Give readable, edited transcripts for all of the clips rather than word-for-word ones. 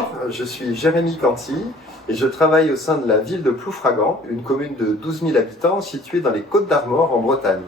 Bonjour, je suis Jérémy Canty et je travaille au sein de la ville de Ploufragan, une commune de 12 000 habitants située dans les Côtes d'Armor en Bretagne.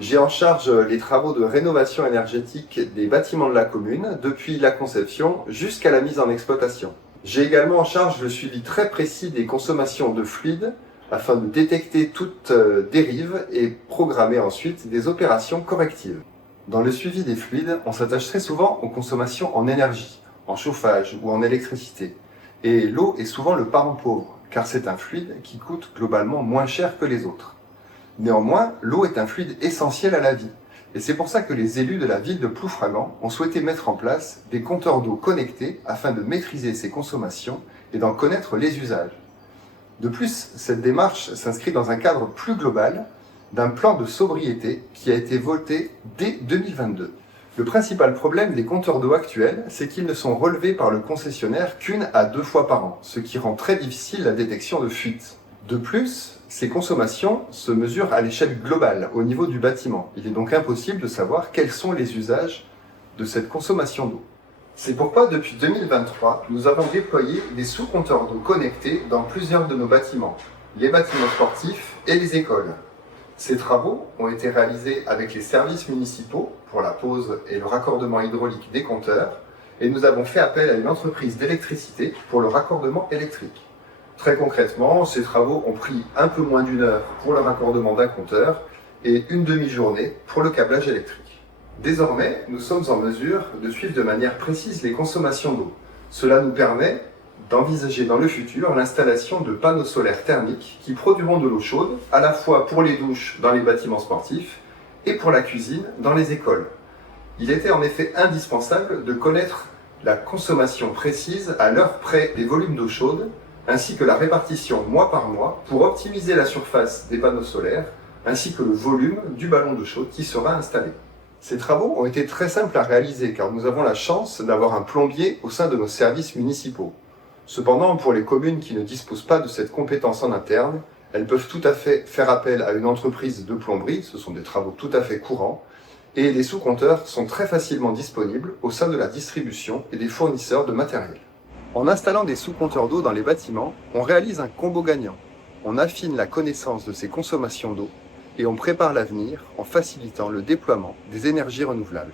J'ai en charge les travaux de rénovation énergétique des bâtiments de la commune, depuis la conception jusqu'à la mise en exploitation. J'ai également en charge le suivi très précis des consommations de fluides afin de détecter toute dérive et programmer ensuite des opérations correctives. Dans le suivi des fluides, on s'attache très souvent aux consommations en énergie, en chauffage ou en électricité. Et l'eau est souvent le parent pauvre, car c'est un fluide qui coûte globalement moins cher que les autres. Néanmoins, l'eau est un fluide essentiel à la vie. Et c'est pour ça que les élus de la ville de Ploufragan ont souhaité mettre en place des compteurs d'eau connectés afin de maîtriser ses consommations et d'en connaître les usages. De plus, cette démarche s'inscrit dans un cadre plus global d'un plan de sobriété qui a été voté dès 2022. Le principal problème des compteurs d'eau actuels, c'est qu'ils ne sont relevés par le concessionnaire qu'une à 2 fois par an, ce qui rend très difficile la détection de fuites. De plus, ces consommations se mesurent à l'échelle globale, au niveau du bâtiment. Il est donc impossible de savoir quels sont les usages de cette consommation d'eau. C'est pourquoi depuis 2023, nous avons déployé des sous-compteurs d'eau connectés dans plusieurs de nos bâtiments, les bâtiments sportifs et les écoles. Ces travaux ont été réalisés avec les services municipaux pour la pose et le raccordement hydraulique des compteurs, et nous avons fait appel à une entreprise d'électricité pour le raccordement électrique. Très concrètement, ces travaux ont pris un peu moins d'1 heure pour le raccordement d'un compteur et une demi-journée pour le câblage électrique. Désormais, nous sommes en mesure de suivre de manière précise les consommations d'eau. Cela nous permet d'envisager dans le futur l'installation de panneaux solaires thermiques qui produiront de l'eau chaude, à la fois pour les douches dans les bâtiments sportifs et pour la cuisine dans les écoles. Il était en effet indispensable de connaître la consommation précise à l'heure près des volumes d'eau chaude, ainsi que la répartition mois par mois pour optimiser la surface des panneaux solaires, ainsi que le volume du ballon d'eau chaude qui sera installé. Ces travaux ont été très simples à réaliser car nous avons la chance d'avoir un plombier au sein de nos services municipaux. Cependant, pour les communes qui ne disposent pas de cette compétence en interne, elles peuvent tout à fait faire appel à une entreprise de plomberie, ce sont des travaux tout à fait courants, et les sous-compteurs sont très facilement disponibles au sein de la distribution et des fournisseurs de matériel. En installant des sous-compteurs d'eau dans les bâtiments, on réalise un combo gagnant. On affine la connaissance de ces consommations d'eau et on prépare l'avenir en facilitant le déploiement des énergies renouvelables.